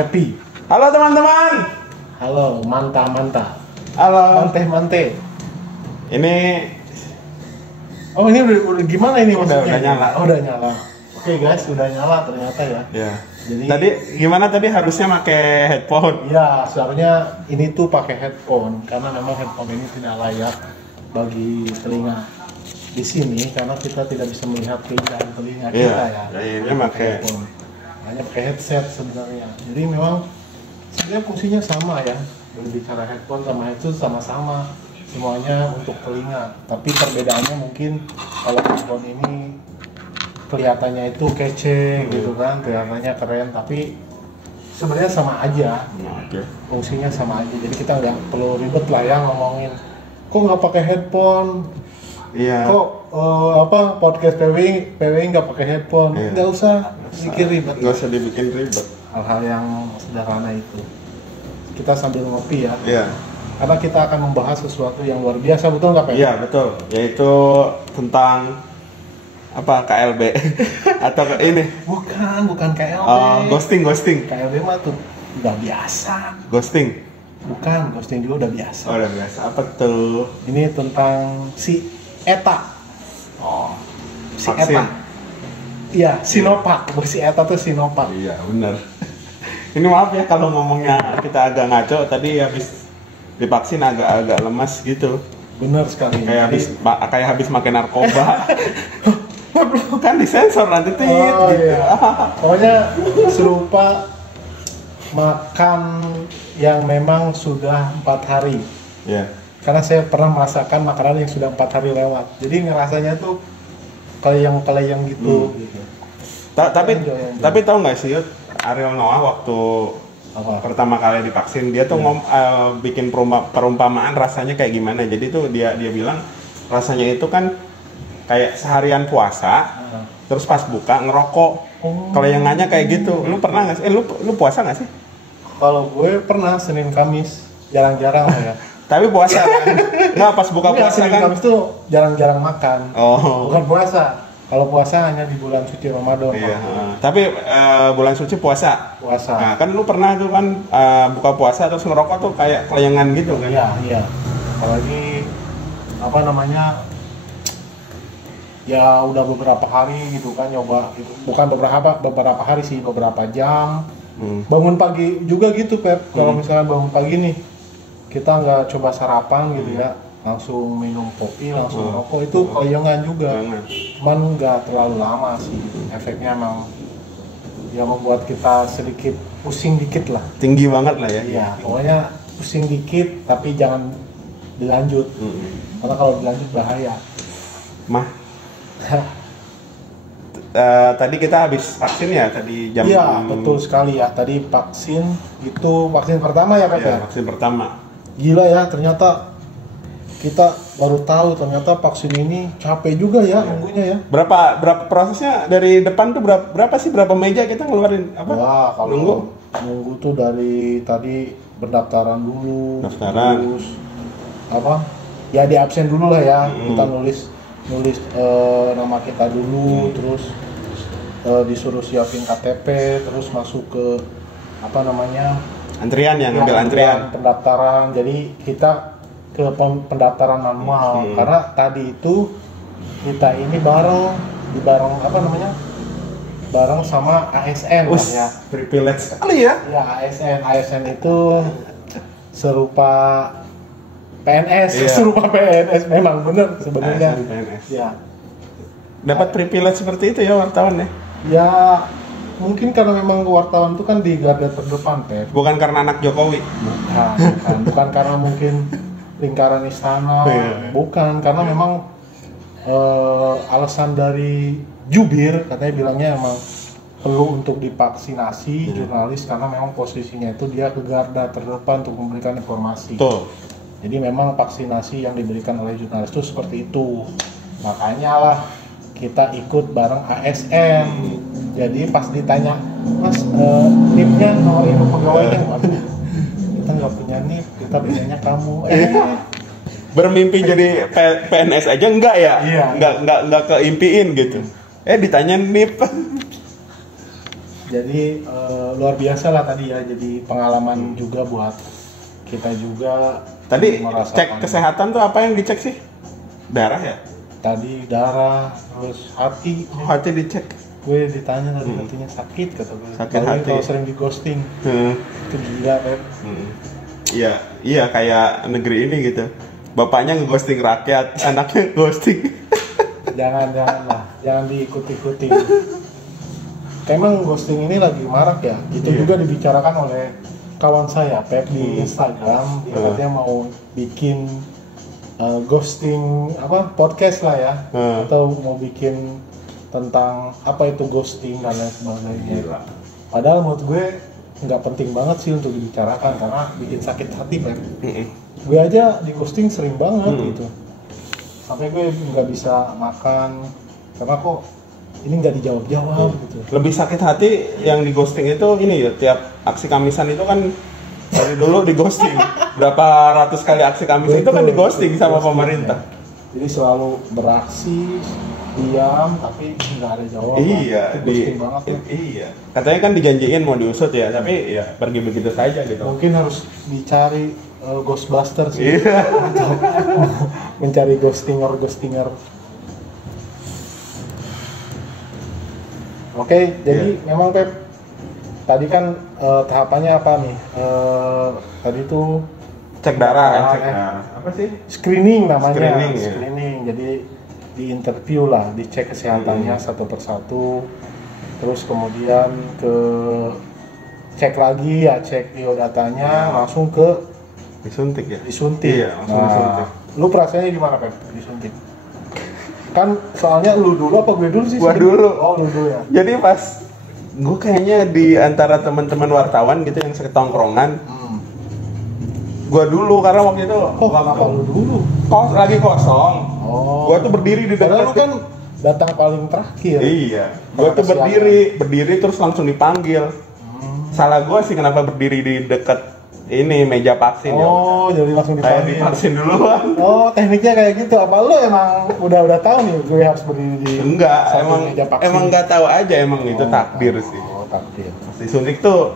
Happy. Halo teman-teman. Halo, manta. Halo. Mante. Ini udah gimana ini maksudnya? Udah nyala. Udah nyala. Oke guys, udah nyala ternyata ya. Ya. Jadi tadi gimana tadi harusnya pakai headphone? Ya, seharusnya ini tuh pakai headphone karena memang headphone ini tidak layak bagi telinga di sini karena kita tidak bisa melihat keindahan telinga kita ya. Ini pakai headphone. Hanya pakai headset sebenarnya. Jadi memang sebenarnya fungsinya sama ya. Berbicara headphone sama headset sama-sama semuanya untuk telinga. Tapi perbedaannya mungkin kalau headphone ini kelihatannya itu kece gitu kan, kelihatannya keren, tapi sebenarnya sama aja. Fungsinya sama aja. Jadi kita nggak perlu ribet lah ya ngomongin. Kok nggak pakai headphone? Iya. Kok podcast PWI nggak pakai headphone? Nggak usah bikin ribet. Nggak usah dibikin ribet. Hal-hal yang sederhana itu. Kita sambil ngopi ya. Iya. Karena kita akan membahas sesuatu yang luar biasa, betul nggak Pak? Iya betul. Yaitu tentang KLB atau ini? Bukan KLB. Ghosting. KLB mah tuh udah biasa. Ghosting. Bukan, ghosting juga udah biasa. Oh, udah biasa. Apa tuh? Ini tentang si Eta. Si vaksin. Eta. Iya, Sinovac. Si Eta tuh Sinovac. Iya, benar. Ini maaf ya kalau ngomongnya kita agak ngaco. Tadi habis divaksin agak lemas gitu. Benar sekali. Kayak habis makan narkoba. Kan disensor nanti gitu. Iya. Pokoknya serupa makan yang memang sudah 4 hari. Iya. Karena saya pernah merasakan makanan yang sudah 4 hari lewat. Jadi ngerasanya tuh kaleng gitu. Tapi tahu nggak sih, Ariel Noah waktu pertama kali divaksin dia tuh bikin perumpamaan rasanya kayak gimana. Jadi tuh dia bilang rasanya itu kan kayak seharian puasa, terus pas buka ngerokok. Kelayangannya kayak gitu. Lu pernah nggak sih? Lu puasa nggak sih? Kalau gue pernah Senin Kamis, jarang-jarang lah ya. Tapi puasa kan? Nggak, pas buka puasa Senin kan? Kamis tuh jarang-jarang makan. Bukan puasa. Kalau puasa hanya di bulan suci Ramadan. Iya. Tapi bulan suci puasa. Nah, kan lu pernah tuh kan buka puasa terus ngerokok tuh kayak kelayangan gitu kan? Iya. Apalagi ya udah beberapa hari gitu kan nyoba gitu. Bukan beberapa hari sih, beberapa jam. Bangun pagi juga gitu Pep. Kalau misalnya bangun pagi nih kita nggak coba sarapan gitu ya, langsung minum kopi, langsung rokok, itu kelayangan juga. Cuman nggak terlalu lama sih. Efeknya emang ya membuat kita sedikit pusing dikit lah. Tinggi banget lah ya. Iya, pokoknya pusing dikit tapi jangan dilanjut. Karena kalau dilanjut bahaya. Tadi kita habis vaksin ya, tadi jam. Iya, betul sekali ya. Tadi vaksin pertama ya Pak? Iya, vaksin pertama. Gila ya, ternyata kita baru tahu ternyata vaksin ini capek juga ya nunggunya ya. Berapa prosesnya dari depan tuh berapa meja kita ngeluarin apa? Wah, kalau nunggu tuh dari tadi pendaftaran dulu. Terus ya di absen dulu lah ya. Kita nulis nama kita dulu, terus disuruh siapin KTP, terus masuk ke antrian, ngambil antrian pendaftaran. Jadi kita ke pendaftaran manual karena tadi itu kita ini bareng sama ASN ya. Privilege sekali ya. Ya, ASN itu serupa PNS, serupa PNS memang benar sebenarnya. PNS. Ya. Dapat privilege seperti itu ya wartawan ya? Ya, mungkin karena memang wartawan itu kan di garda terdepan, Pep. Bukan karena anak Jokowi. Bukan karena mungkin lingkaran istana, bukan karena memang alasan dari jubir katanya bilangnya emang perlu untuk divaksinasi jurnalis karena memang posisinya itu dia ke garda terdepan untuk memberikan informasi. Betul. Jadi memang vaksinasi yang diberikan oleh jurnalis itu seperti itu. Makanya lah kita ikut bareng ASN. Jadi pas ditanya, Mas, NIP-nya nomor induk pegawainya, waduh, kita nggak punya NIP, kita punyanya kamu. Bermimpi jadi PNS aja enggak ya? Iya. Enggak keimpiin gitu. Ditanya NIP. Jadi luar biasa lah tadi ya, jadi pengalaman juga buat kita juga. Tadi merasakan. cek kesehatan tuh apa yang dicek sih? Darah ya? Tadi darah, terus hati. Oh, hati dicek. Gue ditanya tadi hatinya sakit kata gue. Sakit hati. Kalau sering di ghosting, itu gila kan. Iya kayak negeri ini gitu. Bapaknya nge-ghosting rakyat, anaknya ghosting. Jangan lah, jangan diikuti-ikuti. Emang ghosting ini lagi marak ya. Itu juga dibicarakan oleh kawan saya Pep di Instagram. Dia katanya mau bikin ghosting podcast lah ya, atau mau bikin tentang apa itu ghosting dan lain sebagainya. Padahal menurut gue nggak penting banget sih untuk dibicarakan karena bikin sakit hati Pep. Gue aja di ghosting sering banget gitu. Sampai gue nggak bisa makan karena kok ini nggak dijawab gitu. Lebih sakit hati yang di ghosting itu ini ya, tiap aksi Kamisan itu kan dari dulu di ghosting. Berapa ratus kali aksi Kamisan itu kan di ghosting sama pemerintah. Jadi selalu beraksi, diam tapi nggak ada jawaban. Iya, banget ya. Iya. Katanya kan dijanjiin mau diusut ya, tapi ya pergi begitu saja gitu. Mungkin harus dicari Ghostbuster sih. Iya. Mencari ghostinger. Oke, jadi memang Pep tadi kan tahapannya apa nih? Tadi tuh cek darah, cek darah. Apa sih? Screening namanya. Screening. Jadi di interview lah, dicek kesehatannya satu persatu. Terus kemudian cek lagi ya, cek biodatanya, langsung ke disuntik ya. Disuntik. Iya, langsung disuntik. Lu perasaannya gimana Pep disuntik? Kan soalnya lu dulu apa gue dulu sih? Gua dulu. Oh, lu dulu ya. Jadi pas gue kayaknya di antara teman-teman wartawan gitu yang setongkrongan, gue dulu karena waktu itu Kenapa lu dulu? lagi kosong. Gue tuh berdiri di Padahal lu dekat. kan datang paling terakhir. Iya. Gue tuh berdiri terus langsung dipanggil. Salah gue sih kenapa berdiri di dekat ini meja vaksin ya. Oh, jadi langsung Kayak dipanggil. divaksin duluan. Oh, tekniknya kayak gitu. Apa lu emang udah tahu nih gue harus berdiri di Enggak, samping meja vaksin? emang nggak tahu aja itu takdir sih. Oh, takdir. Disuntik tuh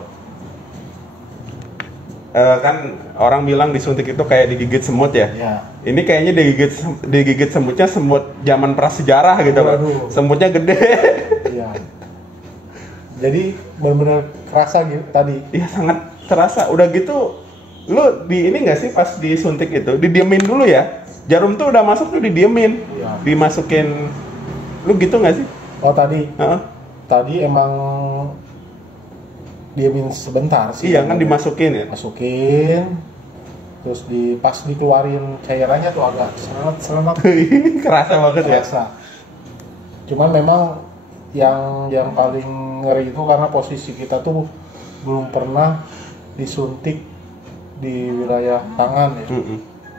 kan orang bilang disuntik itu kayak digigit semut ya. Iya. Ini kayaknya digigit semutnya semut zaman prasejarah gitu loh. Waduh. Semutnya gede. Iya. Jadi benar-benar kerasa gitu tadi. Iya sangat terasa. Udah gitu lu di ini nggak sih pas disuntik itu didiemin dulu ya. Jarum tuh udah masuk tuh didiemin. Iya. Dimasukin. Lu gitu nggak sih? Oh, tadi. Heeh. Tadi emang diamin sebentar sih. Iya kan dimasukin ya. Masukin. Terus pas dikeluarin cairannya tuh agak serenat. Kerasa banget ya. Kerasa. Cuman memang yang paling ngeri itu karena posisi kita tuh belum pernah disuntik di wilayah tangan ya.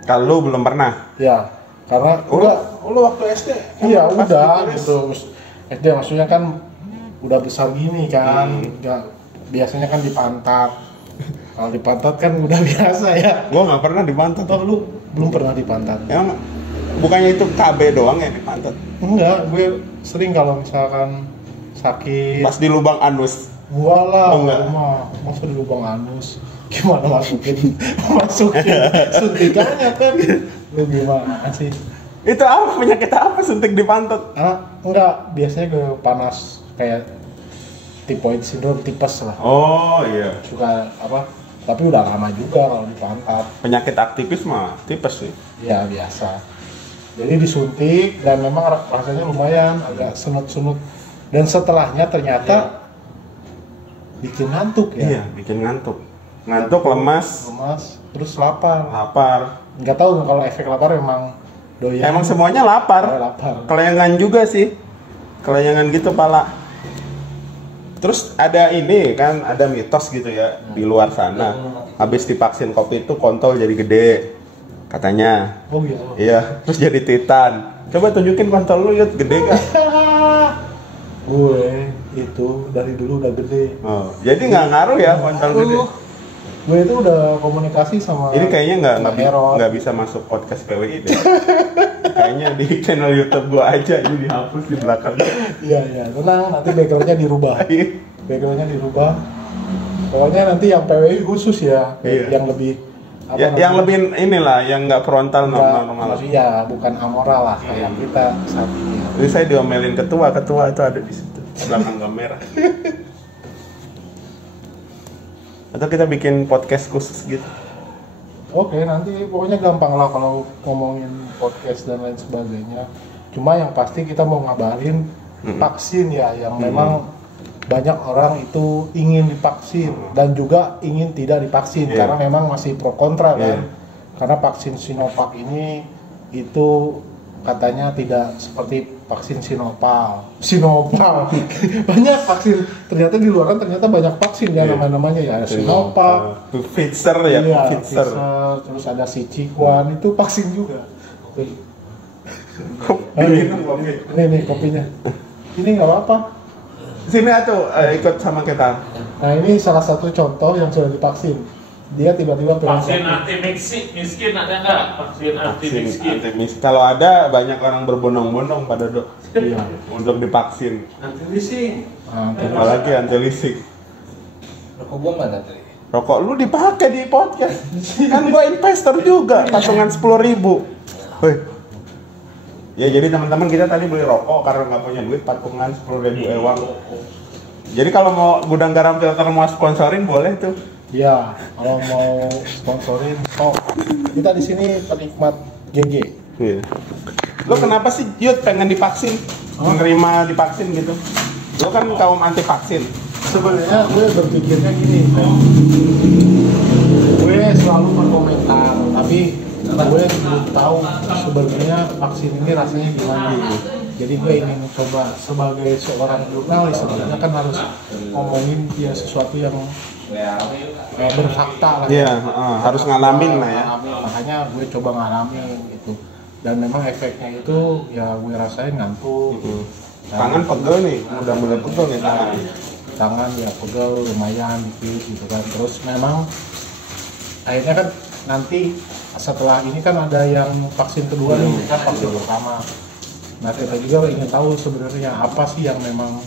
Kalau lu belum pernah? Ya, karena lu waktu SD? Iya udah gitu. SD maksudnya kan udah besar gini kan, biasanya kan di pantat. Kalau di pantat kan udah biasa ya. Gua nggak pernah di pantat. Atau lu belum pernah di pantat? Emang bukannya itu KB doang ya di pantat? Enggak, gue sering kalau misalkan sakit. Pas di lubang anus. Gua lah, Oh, enggak. masa di lubang anus. Gimana masukin suntikannya kan? Lu gimana sih? Itu apa penyakit apa suntik di pantat? Enggak, biasanya gue panas kayak tipoid syndrome, tipes lah. Oh iya. Suka apa? Tapi udah lama juga kalau di pantat. Penyakit aktivis mah tipes sih. Ya biasa. Jadi disuntik dan memang rasanya lumayan agak sunut-sunut. Dan setelahnya ternyata bikin ngantuk ya. Iya, bikin ngantuk. Ngantuk, lemas, terus lapar. Nggak tahu kalau efek lapar emang doyan. Emang semuanya lapar. Lapar. Kelayangan juga sih. Kelayangan gitu pala. Terus ada ini kan, ada mitos gitu ya di luar sana. Habis divaksin COVID itu kontol jadi gede. Katanya. Oh iya. Iya, terus jadi titan. Coba tunjukin kontol lu, Yud, gede gak? Gue itu dari dulu udah gede. Oh, jadi nggak ngaruh ya kontol gede? Gue itu udah komunikasi sama. Ini kayaknya Herod. nggak bisa masuk podcast PWI deh. Kayaknya di channel YouTube gua aja ini dihapus di belakang. Iya, tenang, nanti backgroundnya dirubah. backgroundnya dirubah. Pokoknya nanti yang PWI khusus ya, yang lebih yang lebih inilah, yang nggak frontal normal. Iya, bukan amoral lah kayak kita saat ini. Jadi saya diomelin ketua itu ada di situ belakang kamera. Atau kita bikin podcast khusus gitu. Oke, nanti pokoknya gampang lah kalau ngomongin podcast dan lain sebagainya. Cuma yang pasti kita mau ngabarin vaksin ya, yang memang banyak orang itu ingin divaksin dan juga ingin tidak divaksin karena memang masih pro kontra kan. Karena vaksin Sinovac ini itu katanya tidak seperti vaksin Sinopal. Banyak vaksin, ternyata di luar kan ternyata banyak vaksin ya namanya ya, Sinopal, Pfizer ya, Pfizer. Terus ada Sichuan, itu vaksin juga. Ini kopinya. Ini nggak apa-apa. Sini atuh ikut sama kita. Nah ini salah satu contoh yang sudah divaksin. Dia tiba-tiba vaksin anti miskin ada nggak? Vaksin anti miskin. Kalau ada, banyak orang berbondong-bondong pada untuk divaksin. Anti leasing. Apalagi anti leasing. Rokok gua mana tadi? Rokok lu dipakai di podcast. Kan gua investor juga, patungan 10.000. Woi. Ya jadi teman-teman, kita tadi beli rokok karena nggak punya duit, patungan 10.000 ewang. Jadi kalau mau Gudang Garam Filter mau sponsorin boleh tuh. Ya, kalau mau sponsorin, kita di sini penikmat GG. Iya. Lo kenapa sih Yud pengen divaksin? Menerima divaksin gitu? Lo kan kaum anti vaksin. Sebenarnya gue berpikirnya gini, gue selalu berkomentar, tapi gue belum tahu sebenarnya vaksin ini rasanya gimana. Jadi gue ingin coba sebagai seorang jurnalis, sebenarnya kan harus ngomongin ya sesuatu yang berfakta lah. Iya, harus ngalamin lah ya. Makanya gue coba ngalamin gitu. Dan memang efeknya itu ya gue rasain ngantuk. Tangan pegel nih, udah mulai pegel nih tangan. Tangan ya pegel lumayan dikit gitu kan. Terus memang akhirnya kan nanti setelah ini kan ada yang vaksin kedua nih, kan vaksin pertama. Nah kita juga ingin tahu sebenarnya apa sih yang memang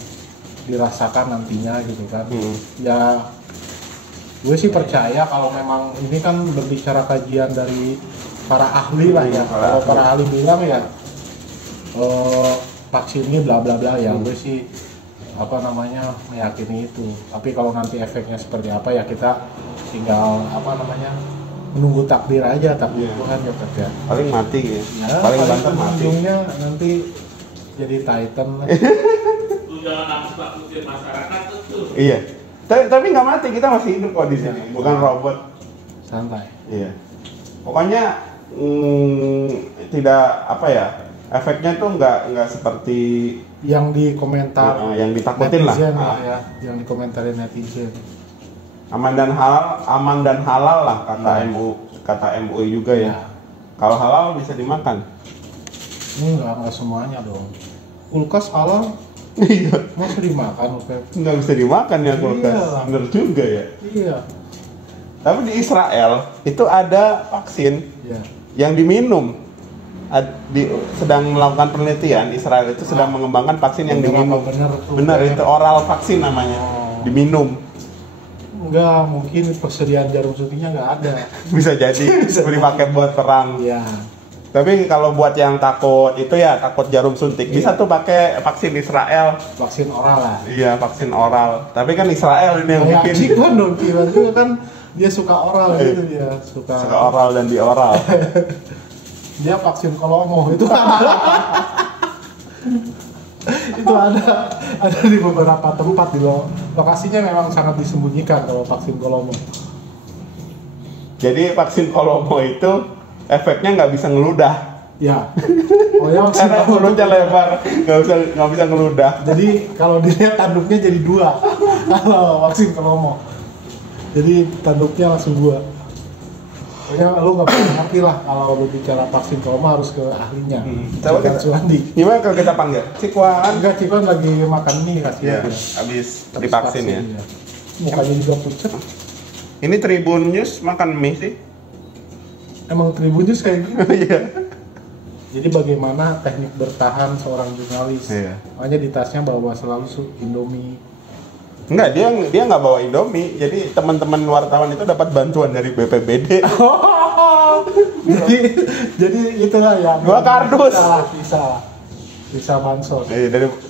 dirasakan nantinya gitu kan. Ya gue sih percaya kalau memang ini kan berbicara kajian dari para ahli lah ya. Kalau para ahli bilang ya vaksin ini bla bla bla ya, gue sih meyakini itu. Tapi kalau nanti efeknya seperti apa ya kita tinggal menunggu takdir aja, takdir Tuhan ya kerja. Paling mati ya. Paling banter mati. Ujungnya nanti jadi Titan. Lu jangan nakut-nakutin masyarakat tuh. Iya. Tapi nggak mati, kita masih hidup kok di sini, bukan robot. Santai. Iya. Pokoknya tidak efeknya tuh nggak seperti yang di komentar yang ditakutin netizen lah. Ya, yang dikomentarin netizen. Aman dan halal lah kata MUI juga ya. Kalau halal bisa dimakan. Enggak semuanya dong. Kulkas halal. Iya. Masa dimakan, oke? Nggak bisa dimakan ya kulkas. Iya. Bener juga ya. Iya. Tapi di Israel itu ada vaksin yang diminum. Sedang melakukan penelitian, Israel itu sedang mengembangkan vaksin yang diminum. Benar itu oral vaksin namanya. Diminum. Enggak, mungkin persediaan jarum suntiknya nggak ada. Bisa jadi dipakai buat perang. Iya. Tapi kalau buat yang takut itu ya takut jarum suntik, bisa tuh pakai vaksin Israel. Vaksin oral lah. Iya, vaksin oral. Tapi kan Israel ini yang bikin. Kan dong, kira juga kan dia suka oral gitu dia, suka oral dan di oral. Dia vaksin kolomo itu itu ada di beberapa tempat di lokasinya memang sangat disembunyikan kalau vaksin kolomo. Jadi vaksin kolomo itu efeknya nggak bisa ngeludah. Ya. Oh ya, karena mulutnya lebar, nggak bisa ngeludah. Jadi kalau dilihat tanduknya jadi 2 kalau vaksin kolomo. Jadi tanduknya langsung 2. Pokoknya lu nggak perlu ngerti lah kalau lu bicara vaksin kolomo harus ke ahlinya. Coba kita Suwandi. Gimana kalau kita panggil? Cikwan. Enggak, Cikwan lagi makan mie kasih. Habis divaksin ya. Mukanya juga pucat. Ini Tribun News makan mie sih. Emang Tribun News kayak gitu. Iya. Jadi bagaimana teknik bertahan seorang jurnalis. Iya. Makanya di tasnya bawa selalu Indomie. Enggak, dia nggak bawa Indomie. Jadi teman-teman wartawan itu dapat bantuan dari BPBD. jadi itulah ya. 2 kardus. Bisa bansos.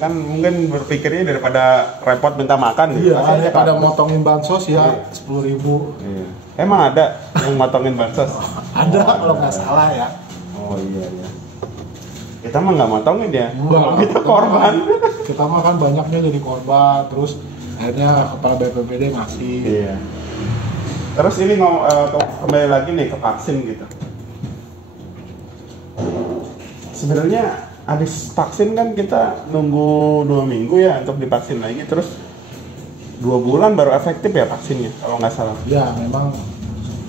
Kan mungkin berpikirnya daripada repot minta makan. Iya, daripada motongin bansos ya 10.000. Iya. Emang ada yang motongin bansos? Ada kalau nggak salah ya. Oh iya. Kita mah nggak motongin ya. Kita korban. Kita mah kan banyaknya jadi korban, terus akhirnya kepala BPBD ngasih. Iya. Terus ini kembali lagi nih ke vaksin gitu. Sebenarnya habis vaksin kan kita nunggu 2 minggu ya untuk divaksin lagi, terus 2 bulan baru efektif ya vaksinnya kalau nggak salah. Ya memang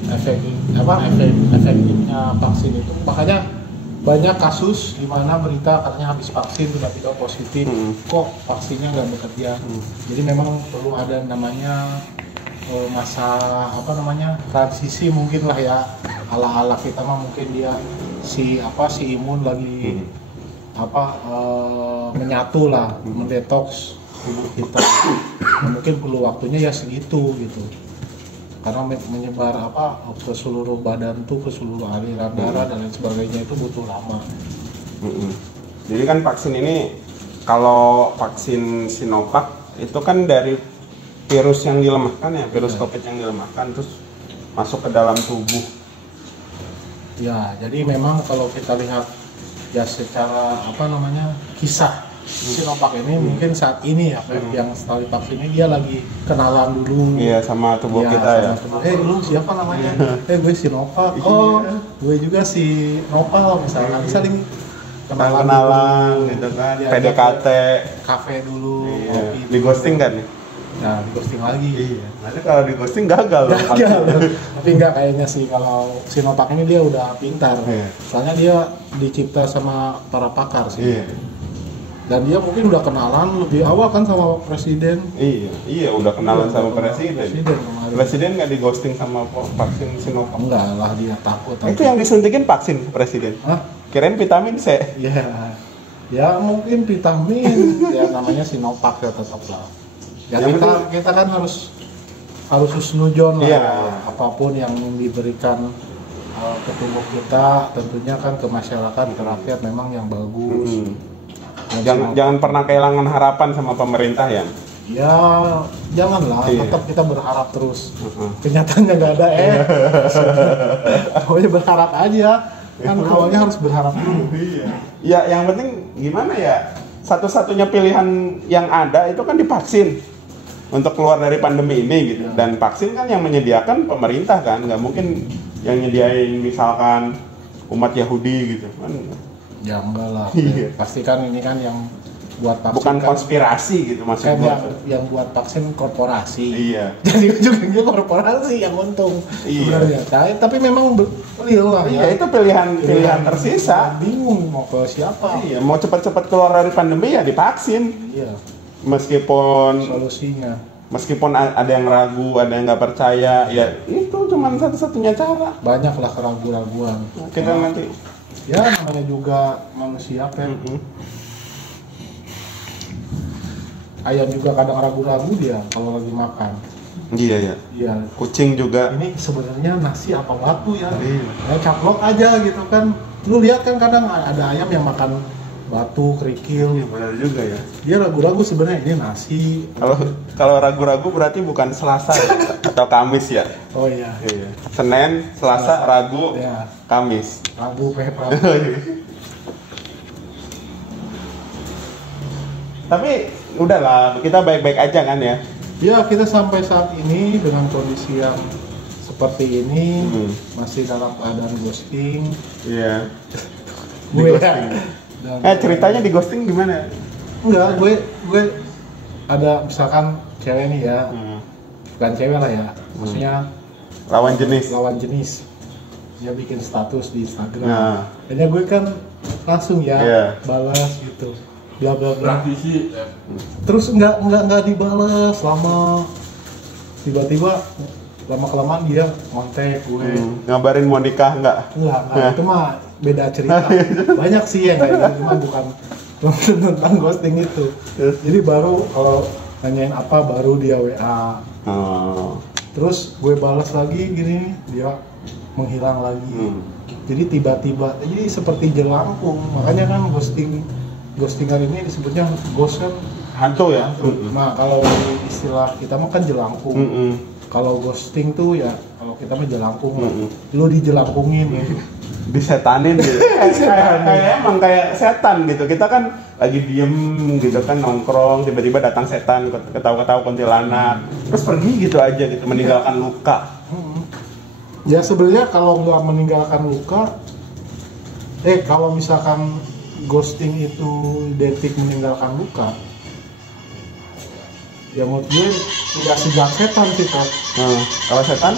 efektifnya vaksin itu, makanya banyak kasus di mana berita katanya habis vaksin tiba-tiba positif, kok vaksinnya nggak bekerja. Jadi memang perlu ada namanya masa transisi mungkin lah ya, ala kita mah mungkin dia si imun lagi menyatu lah, mendetoks tubuh kita. Mungkin perlu waktunya ya segitu gitu, karena menyebar ke seluruh badan tuh, ke seluruh aliran darah dan lain sebagainya, itu butuh lama. Jadi kan vaksin ini, kalau vaksin Sinovac itu kan dari virus yang dilemahkan ya, virus COVID yang dilemahkan terus masuk ke dalam tubuh. Ya, jadi memang kalau kita lihat ya secara kisah Sinovac ini mungkin saat ini ya, yang setelah divaksin ini dia lagi kenalan dulu. Iya, sama tubuh kita ya. Lu siapa namanya? Gue Sinovac. Oh, gue juga si Nopal misalnya. Saling kenalan gitu kan. Ya, PDKT, kafe dulu, kopi. Di ghosting kan? Nah, di ghosting lagi. Iya. Nanti kalau di ghosting gagal loh. Tapi enggak kayaknya sih, kalau Sinovac ini dia udah pintar. Soalnya dia dicipta sama para pakar sih. Dan dia mungkin udah kenalan lebih awal kan sama presiden. Iya, udah kenalan sama presiden. Presiden nggak di ghosting sama vaksin Sinovac. Enggak lah, dia takut. Itu yang disuntikin vaksin presiden. Hah? Kirain vitamin C. Iya. Ya mungkin vitamin. Ya namanya Sinovac ya tetap lah. Ya kita kan harus husnudzon lah. Iya. Apapun yang diberikan ke tubuh kita, tentunya kan ke masyarakat, ke rakyat memang yang bagus. Jangan pernah kehilangan harapan sama pemerintah ya. Ya janganlah, tetap kita berharap terus. Kenyataannya nggak ada pokoknya berharap aja. Kan awalnya harus berharap dulu. Ya yang penting gimana ya, satu-satunya pilihan yang ada itu kan divaksin untuk keluar dari pandemi ini gitu. Dan vaksin kan yang menyediakan pemerintah kan, nggak mungkin yang nyediain misalkan umat Yahudi gitu kan. Ya enggak lah, pasti kan ini kan yang buat vaksin bukan kan, konspirasi gitu maksudnya. Kan yang buat vaksin korporasi. Iya. Jadi ujungnya korporasi yang untung. Iya. Tapi memang real lah ya. Itu pilihan tersisa. Bingung mau ke siapa. Iya, mau cepat-cepat keluar dari pandemi ya divaksin. Iya. Meskipun solusinya. Meskipun ada yang ragu, ada yang nggak percaya, ya itu cuma satu-satunya cara. Banyaklah keraguan-raguan. Kita nanti. Ya namanya juga manusia kan. Ayam juga kadang ragu-ragu dia kalau lagi makan. Iya. Kucing juga. Ini sebenarnya nasi apa batu ya? Ya caplok aja gitu kan. Lu lihat kan kadang ada ayam yang makan batu, kerikil. Iya, benar juga ya. Dia ragu-ragu sebenarnya ini nasi. Kalau ragu-ragu berarti bukan Selasa atau Kamis ya. Oh iya. Senin, Selasa, Ragu, ya. Kamis. Ragu, Rabu. Tapi udahlah, kita baik-baik aja kan ya. Ya, kita sampai saat ini dengan kondisi yang seperti ini masih dalam keadaan ghosting. Iya. Gue ceritanya di ghosting gimana? Enggak, gue ada misalkan cewek nih ya. Bukan cewek lah ya. Maksudnya lawan jenis. Dia bikin status di Instagram. Akhirnya gue kan langsung balas gitu. Bla bla bla. Terus enggak dibalas lama. Tiba-tiba lama-kelamaan dia ngontek gue. Ngabarin mau nikah enggak? Enggak, itu mah beda cerita. Banyak sih yang kayak gitu, cuma bukan tentang ghosting itu. Jadi baru kalau nanyain apa baru dia WA. Terus gue balas lagi gini, dia menghilang lagi. Jadi tiba-tiba, jadi seperti jelangkung. Makanya kan ghostingan ini disebutnya ghost kan hantu ya. Nah kalau di istilah kita mah kan jelangkung. Kalau ghosting tuh ya kalau kita mah jelangkung. Lu dijelangkungin gitu. Disetanin gitu. kayak emang kayak setan gitu. Kita kan lagi diem gitu kan nongkrong, tiba-tiba datang setan, ketawa-ketawa kuntilanak, terus pergi gitu aja gitu, meninggalkan luka. Ya sebenarnya kalau nggak meninggalkan luka, kalau misalkan ghosting itu identik meninggalkan luka, ya menurut gue tidak sejak setan kita. Kalau setan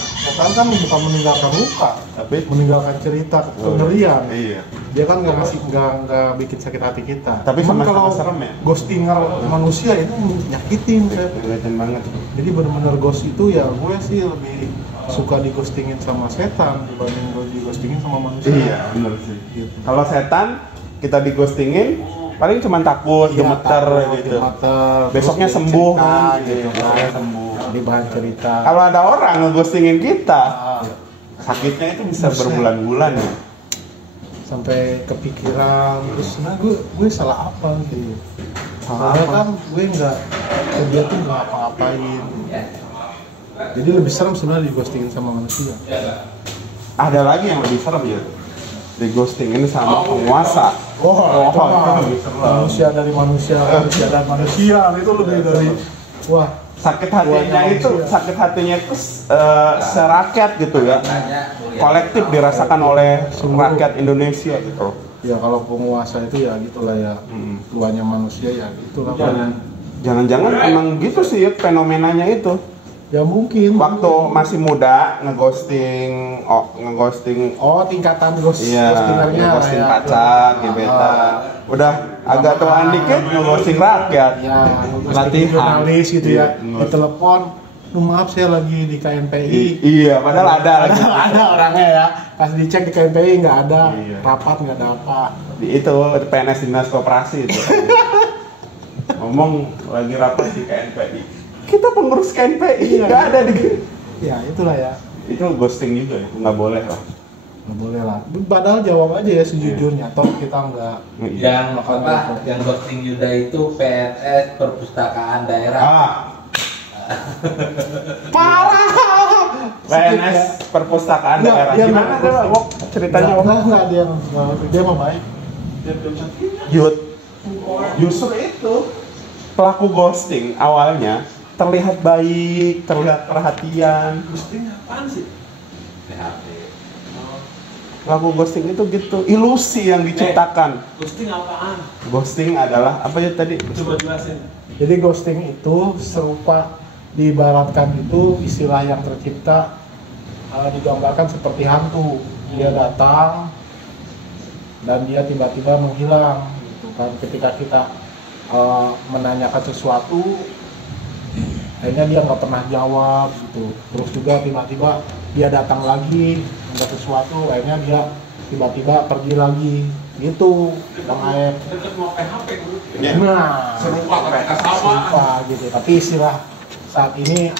kan bukan meninggalkan luka, tapi meninggalkan cerita kengerian. Iya. Dia kan nggak bikin sakit hati kita. Tapi kalau serem ya. Ghostinger manusia itu nyakitin. Nyakitin banget. Jadi benar-benar ghost itu ya gue sih lebih suka dighostingin sama setan dibanding gue dighostingin sama manusia. Iya, benar sih. Gitu. Kalau setan kita dighostingin paling cuma takut, gemeter gitu. Besoknya sembuh kan gitu. Sembuh. Di bahan cerita. Kalau ada orang ngeghostingin kita, sakitnya itu bisa berbulan-bulan ya. Sampai kepikiran terus gue salah apa gitu. Soalnya kan gue dia tuh nggak apa-apain. Jadi lebih serem sebenarnya di-ghostingin sama manusia. Ada lagi yang lebih serem ya, di-ghostingin sama penguasa. Itu lebih serem. Manusia dari manusia itu lebih dari sakit hatinya itu serakyat gitu ya, kolektif dirasakan oleh rakyat Indonesia gitu. Ya kalau penguasa itu ya gitulah ya, tuanya manusia ya gitulah. Jangan-jangan emang gitu sih ya, fenomenanya itu. Ya mungkin. Waktu masih muda ngeghosting tingkatan ghostingernya. Ngeghosting pacar, gebetan. Udah agak tuaan dikit ngeghosting rakyat. Ya, latihan jurnalis gitu ya. Di telepon, maaf saya lagi di KNPI. Iya, padahal ada lagi. Ada orangnya ya. Pas dicek di KNPI nggak ada, rapat nggak ada apa. Itu PNS Dinas Koperasi itu. Ngomong lagi rapat di KNPI. Kita pengurus KNPI, nggak ada di. Ya itulah ya. Itu ghosting juga ya, nggak boleh lah. Nggak boleh lah. Padahal jawab aja ya sejujurnya. Toh kita nggak. Yang ghosting Yuda itu PNS Perpustakaan Daerah. Parah. PNS Perpustakaan Daerah. Gimana deh, Wok? Ceritanya Wok? Nggak dia mau baik. Justru itu pelaku ghosting awalnya terlihat baik, terlihat perhatian. Ghosting apaan sih? Pelaku ghosting itu gitu, ilusi yang diciptakan. Ghosting apaan? Ghosting adalah apa ya tadi? Coba jelasin. Jadi ghosting itu serupa diibaratkan itu istilah yang tercipta digambarkan seperti hantu. Dia datang dan dia tiba-tiba menghilang gitu kan. Ketika kita menanyakan sesuatu, akhirnya dia nggak pernah jawab gitu. Terus juga tiba-tiba dia datang lagi minta sesuatu, akhirnya dia tiba-tiba pergi lagi gitu. Bang Aep. Nah, serupa gitu. Tapi istilah saat ini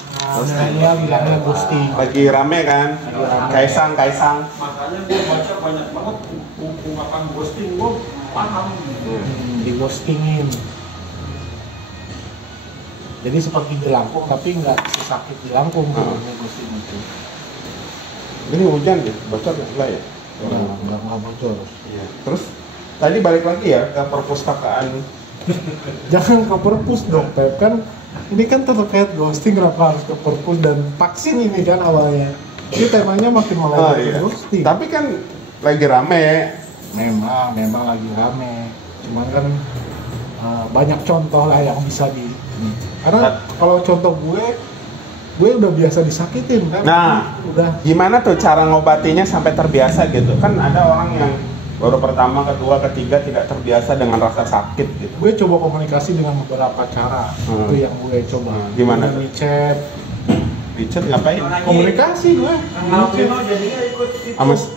dia bilangnya ghosting. Lagi rame kan? Kaisang. Makanya gue baca banyak banget ungkapan ghosting, gue paham. Di ghostingin. Jadi seperti jelangkung tapi nggak sesakit jelangkung sebenarnya ghosting itu. Ini hujan ya? Bocor nggak ya? Nggak bocor. Iya. Terus tadi balik lagi ya ke perpustakaan. Jangan ke perpus dong, Pep. Kan ini kan terkait ghosting, kenapa harus ke perpus dan vaksin ini kan awalnya. Ini temanya makin melebar ghosting. Tapi kan lagi rame. Memang lagi rame. Cuman kan banyak contoh lah yang bisa karena kalau contoh gue udah biasa disakitin kan. Nah, gimana tuh cara ngobatinya sampai terbiasa gitu? Kan ada orang yang baru pertama, kedua, ketiga tidak terbiasa dengan rasa sakit gitu. Gue coba komunikasi dengan beberapa cara. Itu yang gue coba. Gimana? Di chat. Di chat ngapain? Komunikasi gue.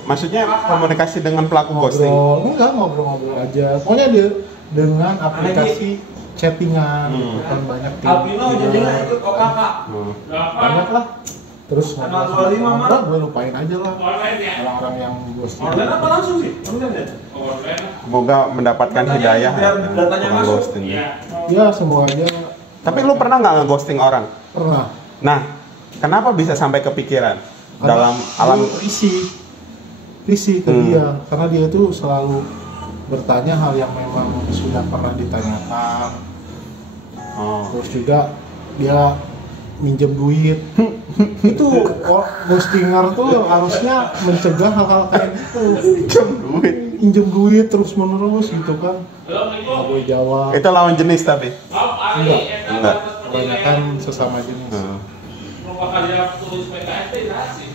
Maksudnya komunikasi dengan pelaku ghosting? Enggak, ngobrol-ngobrol aja. Pokoknya dengan aplikasi chattingan, gitu kan banyak Alvino jadinya ikut OKK. banyak lah. Terus Tanggal ngobrol 25 sama Maret. orang, gue lupain aja lah Online ya. orang-orang yang ghosting. Online apa langsung sih? Online ya? Online. Semoga mendapatkan hidayah Biar datanya tukang masuk. ghosting. Iya. Ya semoga aja Tapi lu pernah nggak nge-ghosting orang? pernah. Nah, kenapa bisa sampai kepikiran dalam alam risih ke dia karena dia tuh selalu bertanya hal yang memang sudah pernah ditanyakan. Terus juga dia minjem duit. Itu ghostinger tuh harusnya mencegah hal-hal kayak gitu. Minjem duit terus menerus gitu kan. Nggak boleh jawab. itu lawan jenis tapi. Enggak. Kebanyakan sesama jenis. Merupakan yang tulis PKS nasi.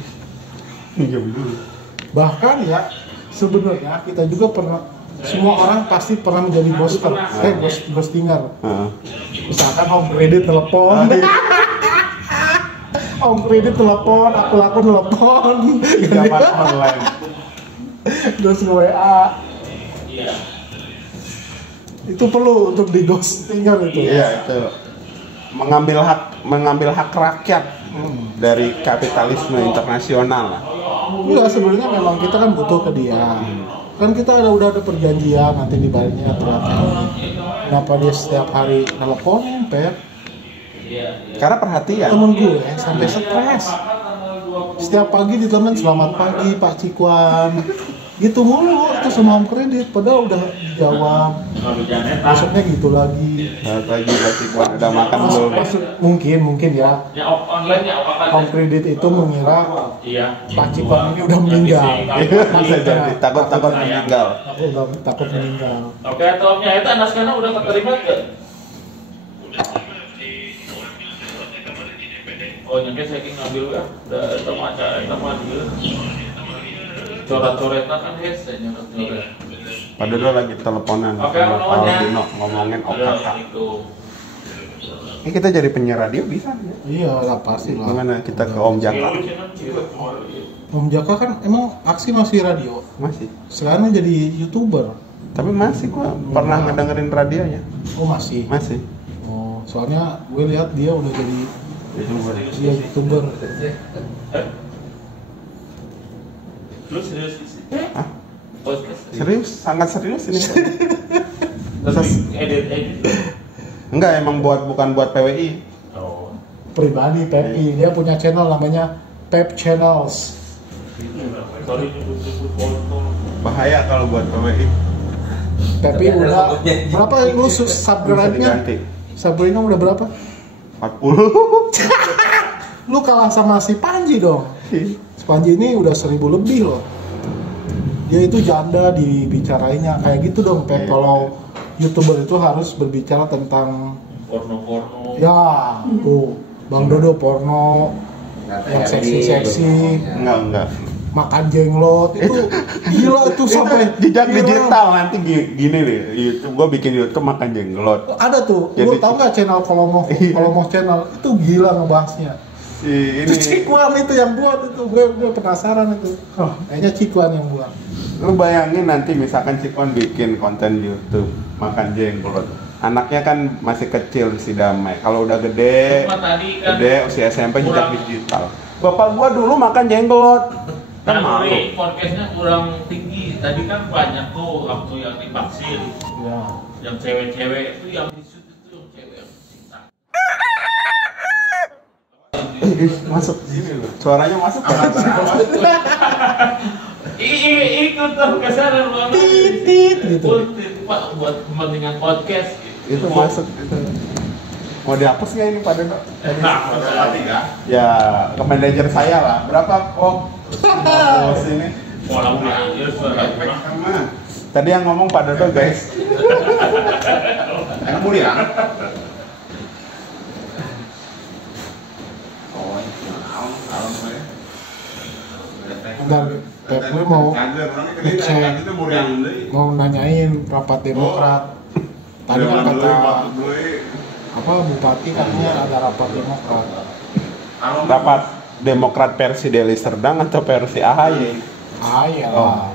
Bahkan ya sebenarnya kita juga pernah, semua orang pasti pernah menjadi ghostinger. Misalkan Om Kredit telepon, Om Kredit telepon, aku telepon, Pinjaman online. terus WA. Iya. Itu perlu untuk di ghostinger itu. Iya, itu mengambil hak rakyat dari kapitalisme internasional lah. Enggak, sebenarnya memang kita kan butuh ke dia. Kan kita udah ada perjanjian nanti dibayarnya ternyata. Kenapa dia setiap hari nelponin, Pep? Karena perhatian. Temen gue sampai stres. Setiap pagi ditemen selamat pagi Pak Cikwan. Gitu mulu itu sama Om Kredit, padahal udah dijawab. Besoknya gitu lagi. Lagi berarti udah makan belum? Mungkin ya. Ya online ya apa Om Kredit itu mengira Iya. Pak Cikwan ini udah meninggal. Bisa jadi takut meninggal. Aku udah takut meninggal. Oke, tolongnya itu anak sekarang udah keterima ke? Oh, nyangka saya ngambil ya. Udah teman dulu. Coret-coretnya kan hese nyoret-nyoret. Padahal lagi teleponan Oke, sama Pak namanya. Aldino ngomongin OKK. Itu. Ini kita jadi penyiar radio bisa ya? Iya lah pasti lah. Gimana kita ke Om Jaka? Om Jaka kan emang aksi masih radio. Masih. Sekarang jadi YouTuber. Tapi masih gua pernah ngedengerin radionya. Oh masih. Masih. Oh, soalnya gue lihat dia udah jadi YouTuber. Lu serius sih? Hah? Podcast. Serius? Sangat serius ini. Terus edit. Enggak, emang bukan buat PWI. Oh. Pribadi Pepi, dia punya channel namanya Pep Channels. Sorry nyebut foto. Bahaya kalau buat PWI. Pepi udah berapa lu subscribe-nya? Diganti. Subscribe-nya udah berapa? 40. Lu kalah sama si Panji dong. Si Panji ini udah 1000 lebih loh. Dia itu janda dibicarainnya kayak gitu dong Pep. Kalau YouTuber itu harus berbicara tentang Porno. ya tuh Bang Dodo porno yang seksi-seksi, Enggak. makan jenglot itu gila itu sampai Jejak viral. digital nanti gini deh. YouTube gua bikin YouTube makan jenglot. Ada tuh, lu Jadi- tau nggak channel Kolomoh channel itu gila ngebahasnya. Si Itu ini Cikwan itu yang buat itu, gue penasaran itu. Kayaknya Cikwan yang buat. lu bayangin nanti misalkan Cikon bikin konten YouTube makan jenglot. Anaknya kan masih kecil si Damai. Kalau udah gede, Cuma tadi kan usia SMP jejak kurang- digital. Bapak gua dulu makan jenglot. Kan malu. Memori podcastnya kurang tinggi. Tadi kan banyak tuh waktu yang divaksin, Ya. yang cewek-cewek itu yang disut itu yang cewek yang cinta. Masuk sini loh. Suaranya masuk kan? Ikut tuh kesana banget. Titit gitu. Pak buat kepentingan podcast. Itu masuk itu. Mau dihapus nggak ini Pak Dodo? Ya ke manajer saya lah. Berapa kok? Sini. Pola berakhir suara. Tadi yang ngomong Pak Dodo guys. Enak mulia. Dan Pep lu mau ngecek, mau nanyain rapat Demokrat. Tadi kan kata apa Bupati katanya ada rapat Demokrat. Rapat Demokrat versi Deli Serdang atau versi AHY? Ah ya. Oh.